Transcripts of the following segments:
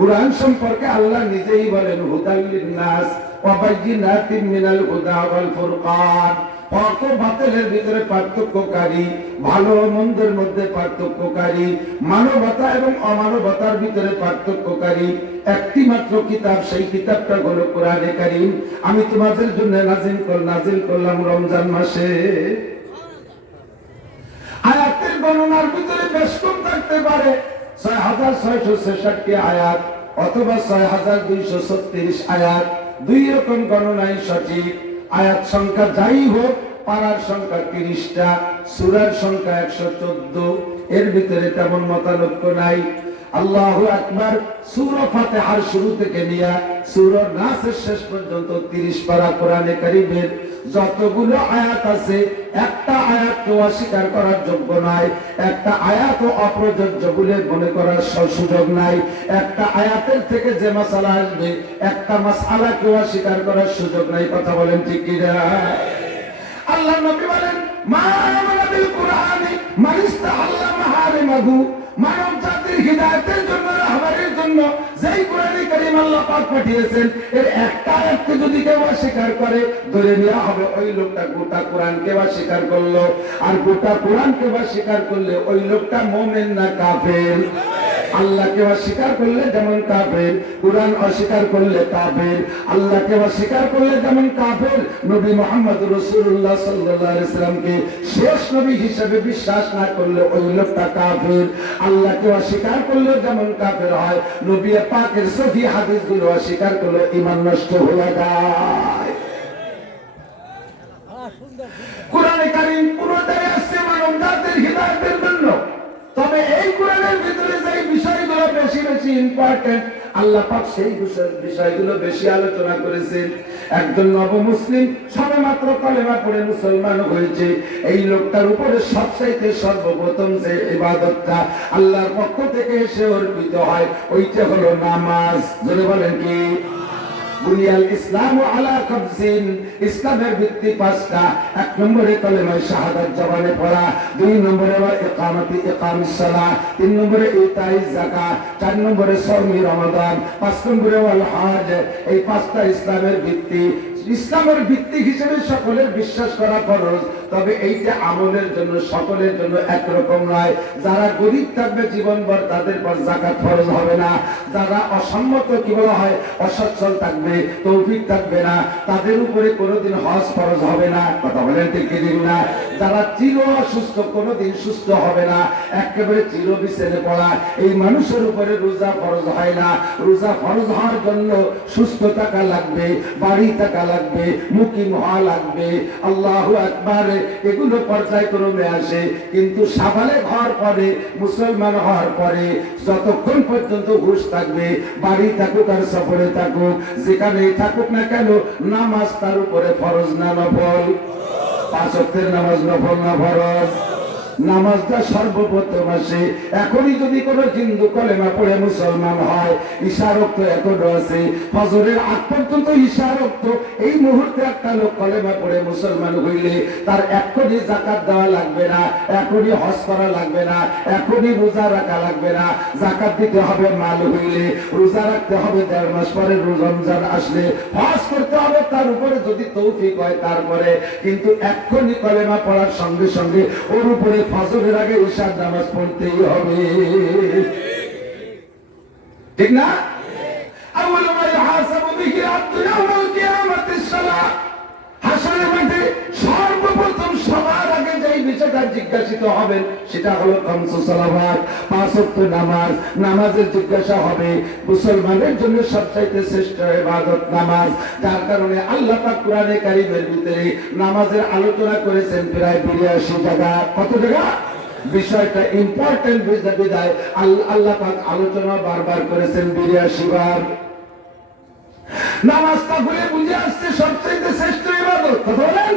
কুরআন সম্পর্কে আল্লাহ নিজেই বলেন হুদাল লিন-নাস ওয়া বাইয়িনাতিন মিনাল হুদা ওয়াল ফুরকান। হক ও বাতিলের ভিতরে পার্থক্যকারী, ভালো ও মন্দের মধ্যে পার্থক্যকারী, মানবতা এবং অমানবতার ভিতরে পার্থক্যকারী একটি মাত্র কিতাব, সেই কিতাবটা হলো কোরআনে কারীম। আমি তোমাদের জন্য নাজিল করলাম রমজান মাসে। আয়াতের গণনার ভিতরে বেশ কম থাকতে পারে, 6666 আয়াত অথবা 6236 আয়াত। দুই রকম গণনাই সঠিক। আয়াত সংখ্যা যাই হোক, পারার সংখ্যা 30টা, সূরার সংখ্যা 114। এর ভিতরে তেমন মতানৈক্য নাই। আল্লাহু আকবার। সূরা ফাতিহার শুরু থেকে নিয়ে সূরা নাসের শেষ পর্যন্ত 30 পারা কোরআনে কারীমের যতগুলো আয়াত আছে, একটা আয়াতও অস্বীকার করার যোগ্য নয়, একটা আয়াতও অপ্রযোজ্য বলে মনে করার সুযোগ নাই। একটা আয়াতের থেকে যে মাসআলা আসবে, একটা মাসআলাকে অস্বীকার করার সুযোগ নাই। কথা বলেন ঠিক কি না? আল্লাহ নবী বলেন মা আমানা বিল কুরআনি মান ইসতাআল্লা মাহারিমাহু। মানব জাতির হিদায়াতের জন্য, রাহবারের জন্য যেই কোরআনে কারীম আল্লাহ পাক পাঠিয়েছেন, এর একটা আয়াতকে যদি কেউ অস্বীকার করে, ধরে নেওয়া হবে ওই লোকটা গোটা কোরআনকে অস্বীকার করলো। আর গোটা কোরআনকে অস্বীকার করলে ওই লোকটা মুমিন না কাফের? আল্লাহকে অস্বীকার করলে যেমন কাফের, কুরআন অস্বীকার করলে কাফের। আল্লাহকে অস্বীকার করলে যেমন কাফের, নবী মুহাম্মদ রাসূলুল্লাহ সাল্লাল্লাহু আলাইহি সাল্লামকে শেষ নবী হিসেবে বিশ্বাস না করলে ওই লোকটা কাফের। আল্লাহকে অস্বীকার করলে যেমন কাফের হয়, নবী পাকের সহিহ হাদিসগুলো অস্বীকার করলে ঈমান নষ্ট হয়ে যায়। কোরআনে কারীম পুরোটাই আছে মানব জাতির হিদায়াতের জন্য। তবে এই কোরআনের ভিতরে যে বিষয়গুলো বেশি বেশি ইম্পর্টেন্ট, আল্লাহ পাক সেই বিষয়গুলো বেশি আলোচনা করেছেন। একজন নবমুসলিম সবেমাত্র কলেমা পড়ে মুসলমান হয়েছে, এই লোকটার উপরে সবচাইতে সর্বপ্রথম যে ইবাদতটা আল্লাহর পক্ষ থেকে এসে অর্পিত হয়, ওইটা হলো নামাজ। জোরে বলেন কি? বুনিয়াল ইসলাম আলা খামসিন। ইসলামের ভিত্তি 5টা। 1 নম্বরে কালেমা শাহাদাত জবানে পড়া, 2 নম্বরে ইকামিস সালাহ, 3 নম্বরে ইতাইজ যাকাত, 4 নম্বরে সওমি রমাদান, 5 নম্বরে ওয়াল হজ। এই 5টা ইসলামের ভিত্তি। ইসলামের ভিত্তি হিসেবে সকলের বিশ্বাস করা ফরজ, তবে এইটা আমলের জন্য সকলের জন্য একরকম নয়। যারা গরীব থাকবে জীবনভর, তাদের পর যাকাত ফরজ হবে না। যারা অসম্মত, কি বলা হয়, অসচ্ছল থাকবে, তৌফিক থাকবে না, তাদের উপরে কোনোদিন হজ ফরজ হবে না। কথা বলেন ঠিক কি না? যারা চির অসুস্থ, কোনোদিন সুস্থ হবে না, একেবারে চির বিছানে পড়া, এই মানুষের উপরে রোজা ফরজ হয় না। রোজা ফরজ হওয়ার জন্য সুস্থ থাকা লাগবে, বাড়ি থাকা লাগবে, মুকিম হওয়া লাগবে। আল্লাহু আকবার। এগুলো পর্যায়ক্রমে আসে, কিন্তু সাবালেগ হওয়ার পরে, মুসলমান হওয়ার পরে যতক্ষণ পর্যন্ত হুঁশ থাকবে, বাড়ি থাকুক আর সফরে থাকুক, যেখানেই থাকুক না কেন, নামাজ তার উপরে ফরজ না নফল? 5 ওয়াক্তের নামাজ নফল না ফরজ? নামাজটা সর্বপ্রথম আসে। এখনই যদি কোনো হিন্দু কলেমা পড়ে মুসলমান হয়, ইশারত তো এখনো আছে। ফজরের আগ পর্যন্ত ইশারত। এই মুহূর্তে একটা লোক কলেমা পড়ে মুসলমান হইলে তার এখনই যাকাত দেওয়া লাগবে না, এখনই হজ করা লাগবে না, এখনই রোজা রাখা লাগবে না। যাকাত দিতে হবে মাল হইলে, রোজা রাখতে হবে 1.5 মাস পরে, রমজান আসলে হজ করতে হবে তার উপরে যদি তৌফিক হয় তারপরে। কিন্তু এখনই কলেমা পড়ার সঙ্গে সঙ্গে ওর উপরে ফজরের আগে ইশার নামাজ পড়তেই হবে। ঠিক না? আউয়ালু মা ইউহাসাবু বিহি আবদু ইয়াওমাল কিয়ামাতিস সালাহ। হাসরের মাঠে সর্বপ্রথম সবার আগে যেই বিষয়টা জিজ্ঞাসিত হবেন সেটা হলো খামসু সালাওয়াত, 5 ওয়াক্ত নামাজ। নামাজের জিজ্ঞাসা হবে। মুসলমানের জন্য সবচাইতে শ্রেষ্ঠ ইবাদত নামাজ। যার কারণে আল্লাহ পাক কোরআনে কারীমের ভিতরে নামাজের আলোচনা করেছেন প্রায় 82 জায়গা। কত জায়গা? বিষয়টা ইম্পর্টেন্ট বিদায় আল্লাহ পাক আলোচনা বারবার করেছেন 82 বার। নামাজটা বলে বুঝে আসছে সবচেয়ে শ্রেষ্ঠ ইবাদত। কথা বলেন?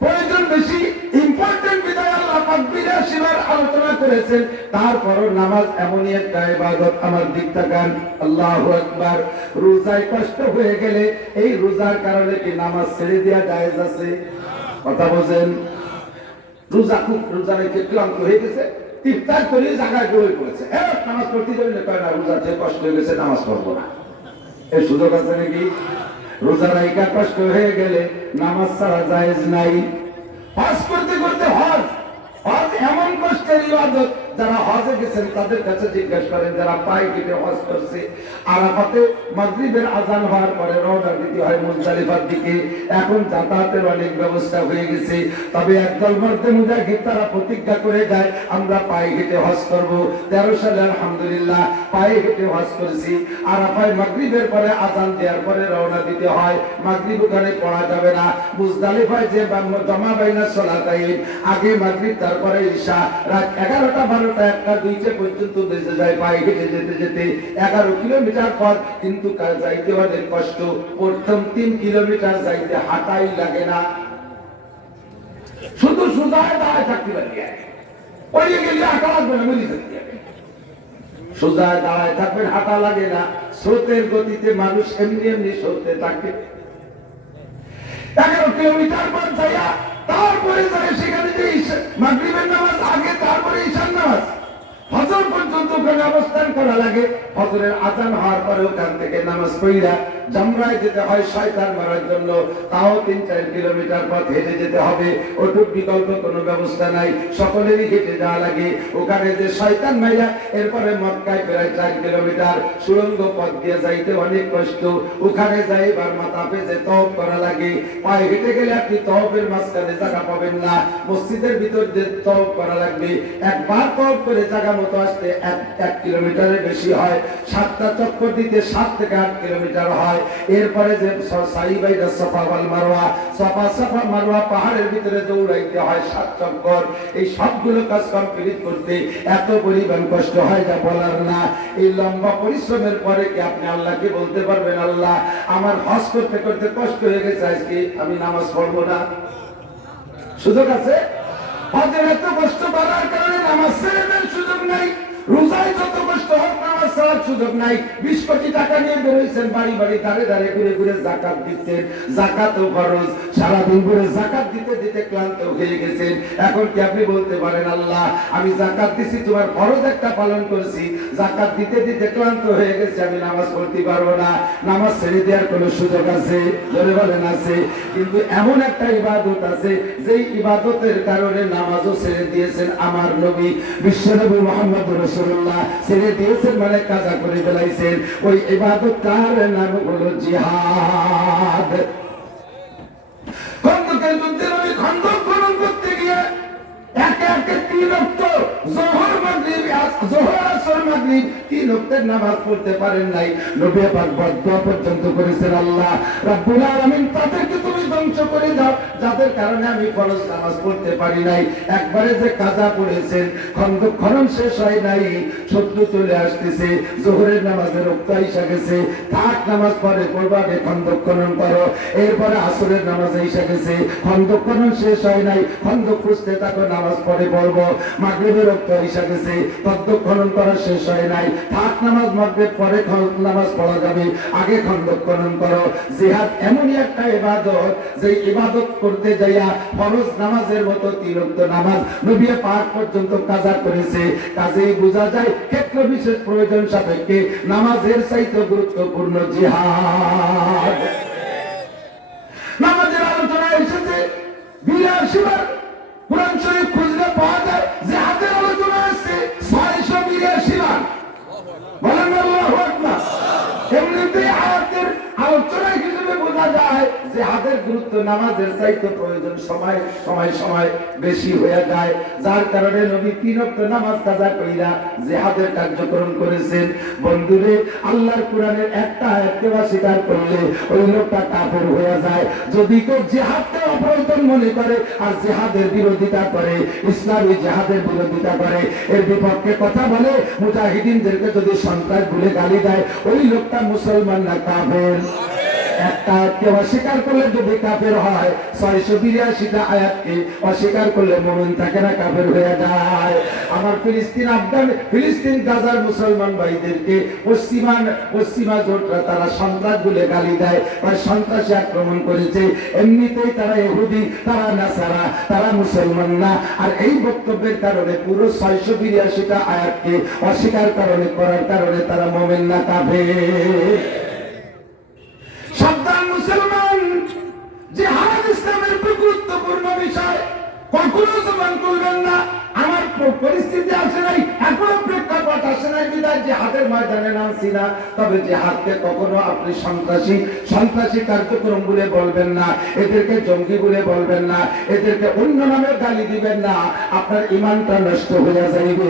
প্রয়োজন বেশি, ইম্পর্টেন্ট বিদায় আল্লাহ পাক 82 বার আলোচনা করেছেন। তারপরও নামাজ এমনই একটা ইবাদত। আমার দিক তাকান। আল্লাহু আকবার। রোজায় কষ্ট হয়ে গেলে এই রোজার কারণে কি নামাজ ছেড়ে দেওয়া জায়েজ আছে? কথা বলেন? রোজা রেখে ক্লান্ত হয়ে গেছে, ইফতার করে জায়গায় বই পড়েছে, নামাজ পড়তে যাবে না, কয় না রোজা থেকে কষ্ট হয়ে গেছে নামাজ পড়বো না। এই সুযোগ আছে নাকি? রোজা রাইকা কষ্ট হয়ে গেলে নামাজ ছাড়া জায়েজ নাই। হজ করতে করতে হজ এমন কষ্টের ইবাদত, যারা হজে গেছেন তাদের কাছে জিজ্ঞাসা করেন, যারা পায়ে হেঁটে হজ করছে, আরাফাতে মাগরিবের আজান হওয়ার পরে রওনা দিতে হয় মুজদালিফার দিকে। এখন যাতায়াতের অনেক ব্যবস্থা হয়ে গেছে, তবে একদল মর্দে মুজাহিদ তারা প্রতিজ্ঞা করে যায় আমরা পায়ে হেঁটে হজ করব। 13 সালে আলহামদুলিল্লাহ পায়ে হেঁটে হজ করেছি। আরাফায় মাগরিবের পরে আজান দেওয়ার পরে রওনা দিতে হয়, মাগরিব ওখানে পড়া যাবে না। মুজদালিফায় যে জমা বাইনা সালাতাইন, আগে মাগরিব তারপরে ঈশা, রাত 11টা 12টা 1টা 2টা পর্যন্ত বেঁচে যায় পায়ে হেঁটে যেতে যেতে। 11 কিলোমিটার পথ, কিন্তু যাইতে অনেক কষ্ট। প্রথম 3 কিলোমিটার যাইতে হাঁটাই লাগে না, শুধু সোজায় দাঁড়ায় থাকতে পারি, পড়িয়ে গেলে হাঁটা লাগবে না, মরি থাকতে হবে। সোজায় দাঁড়ায় থাকবেন, হাঁটা লাগে না। স্রোতের গতিতে মানুষ এমনি এমনি স্রোতে থাকে। 11 কিলোমিটার পর যাইয়া তারপরে যায় সেখানে যে মাগরিবের নামাজ আগে, তারপরে ঈশার নামাজ। ফজর পর্যন্ত ওখানে অবস্থান করা লাগে। ফজরের আজান হওয়ার পরে ওখান থেকে নামাজ পড়িয়া জামরায় যেতে হয় শয়তান মারার জন্য, তাও 3-4 কিলোমিটার পথ হেঁটে যেতে হবে। ওটুক বিকল্প কোনো ব্যবস্থা নাই, সকলেরই হেঁটে যাওয়া লাগে। ওখানে যে শয়তান মাইরা এরপরে মক্কায় প্রায় 4 কিলোমিটার সুড়ঙ্গ পথ দিয়ে যাইতে অনেক কষ্ট। ওখানে যাই এবার মাথা পেঁচে তওয়াফ করা লাগে। পায়ে হেঁটে গেলে আপনি তওয়াফের মাঝখানে জায়গা পাবেন না, মসজিদের ভিতর দিয়ে তওয়াফ করা লাগবে। একবার তওয়াফ করে জায়গা মতো আসতে 1 কিলোমিটারের বেশি হয়। 7টা চক্কর দিতে 7 থেকে 8 কিলোমিটার হয়। এরপরে যে সাই বাইরা সাফা ওয়াল মারওয়া, সাফা মারওয়া পাহাড়ের ভিতরে দৌড়াইতে হয় 7 চক্কর। এই সবগুলো কাজ কমপ্লিট করতে এত পরিমাণ কষ্ট হয় যা বলার না। এই লম্বা পরিশ্রমের পরে কি আপনি আল্লাহকে বলতে পারবেন, আল্লাহ আমার হজ করতে করতে কষ্ট হয়ে গেছে, আজকে আমি নামাজ পড়বো না? সুযোগ আছে? হজের এত কষ্ট করার কারণে নামাজ ছেড়ে দেওয়ার সুযোগ নাই। রোজায় যত কষ্ট হোক নামাজ ছাড়ার সুযোগ নাই। 20 কোটি টাকা নিয়ে বেরোইছেন, বাড়ি বাড়ি দাঁড়ে দাঁড়ে ঘুরে ঘুরে জাকাত দিচ্ছেন। জাকাতও ফরজ, সারাদিন ঘুরে জাকাত দিতে দিতে ক্লান্ত হয়ে গেছেন। এখন কি আপনি বলতে পারেন, আল্লাহ আমি জাকাত দিছি, তোমার ফরজ একটা পালন করছি, জাকাত দিতে দিতে ক্লান্ত হয়ে গেছে, আমি নামাজ পড়তে পারবো না? নামাজ ছেড়ে দেওয়ার কোনো সুযোগ আছে? জোরে বলেন আছে। কিন্তু এমন একটা ইবাদত আছে যেই ইবাদতের কারণে নামাজও ছেড়ে দিয়েছেন আমার নবী বিশ্বনবী মুহাম্মদ রাসূলুল্লাহ। ছেড়ে দিয়েছেন মানে কাজা করে ফেলাইছেন। ওই ইবাদতটার নাম হলো জিহাদ। খন্দকের যুদ্ধে নবী খন্দক খনন করতে গিয়ে একে একে 3 ওয়াক্ত যোহর মাগরিব যোহর আসর মাগরিব 3 ওয়াক্তের নামাজ পড়তে পারেন নাই। নবী পাক বদদুয়া পর্যন্ত করেছেন, আল্লাহ রাব্বুল আলামিন তাদেরকে তুমি ধ্বংস করে দাও যাদের কারণে আমি ফরজ নামাজ পড়তে পারি নাই। একবারে যে কাজা পড়েছেন, খন্দক খনন শেষ হয় নাই, শত্রু চলে আসতেছে, যোহরের নামাজের ওয়াক্ত এসে গেছে, থাক নামাজ পড়ে পড়বে, খন্দক খনন করো। এরপরে আসরের নামাজ এসে গেছে, খন্দক খনন শেষ হয় নাই, খন্দক খুঁজতে থাকো, নামাজ পড়ে পড়বো। মাগরিবের ওয়াক্ত এসে গেছে, খন্দক খনন করা শেষ হয় নাই, থাক নামাজ মাগরিব পরে নামাজ পড়া যাবে, আগে খন্দক খনন করো। জিহাদ এমনই একটা ইবাদত যে ইবাদত করতে যাইয়া ফরজ নামাজের মতো 3 ওয়াক্ত নামাজ নবী পাক পর্যন্ত কাজা করেছে। কাজেই বোঝা যায় ক্ষেত্র বিশেষ প্রয়োজন সাপেক্ষে নামাজের চাইতে গুরুত্বপূর্ণ জিহাদ। নামাজের আলোচনা এসেছে 82 বার। কুরআন শরীফ খুঁজলে পাওয়া যায় জিহাদের আলোচনা আছে 682 বার। বলেন আল্লাহু আকবার। এমনিতেই আয়াতের আলোচনা হিসেবে বোঝা যায় জিহাদের গুরুত্ব নামাজের চাইতে প্রয়োজন সময় বেশি হয়ে যায়, যার কারণে নবী 3 ওয়াক্ত নামাজ কাজা কইরা জিহাদের কার্যক্রম করেছেন। বন্ধুরে, আল্লাহর কোরআনের একটা আয়াতকে অস্বীকার করলে ওই লোকটা কাফের হয়ে যায়। যদি কেউ জিহাদকে অপ্রয়োজন মনে করে আর জিহাদের বিরোধিতা করে, ইসলামী জিহাদের বিরোধিতা করে, এর বিপক্ষে কথা বলে, মুজাহিদিনদেরকে যদি সন্ত্রাস বলে গালি দেয়, ওই লোকটা মুসলমান না কাফের? একটা আয়াতকে অস্বীকার করলে যদি কাফের হয়, 682টা আয়াতকে অস্বীকার করলে মুমিন থাকে না, কাফের হয়ে যায়। আমার ফিলিস্তিন, আফগান, ফিলিস্তিন, গাজার মুসলমান ভাইদেরকে পশ্চিমা জোটরা তারা সন্ত্রাস বলে গালি দেয়, বা সন্ত্রাসী আক্রমণ করেছে। এমনিতেই তারা ইহুদি, তারা নাসারা, তারা মুসলমান না। আর এই বক্তব্যের কারণে পুরো 682টা আয়াতকে অস্বীকার করার কারণে তারা মুমিন না, কাফের। সাবধান মুসলমান, জিহাদ ইসলামের গুরুত্বপূর্ণ বিষয়, কখনো জবান করবেন না। আমার পরিস্থিতি আসে নাই, এখনো প্রেক্ষাপট আসে নাই বিধায় জিহাদের ময়দানে নামছি না। তবে জিহাদকে কখনো আপনি সন্ত্রাসী কার্যক্রম বলে বলবেন না, এদেরকে জঙ্গি বলে বলবেন না, এদেরকে অন্য নামে গালি দিবেন না, আপনার ঈমানটা নষ্ট হয়ে যাইবে।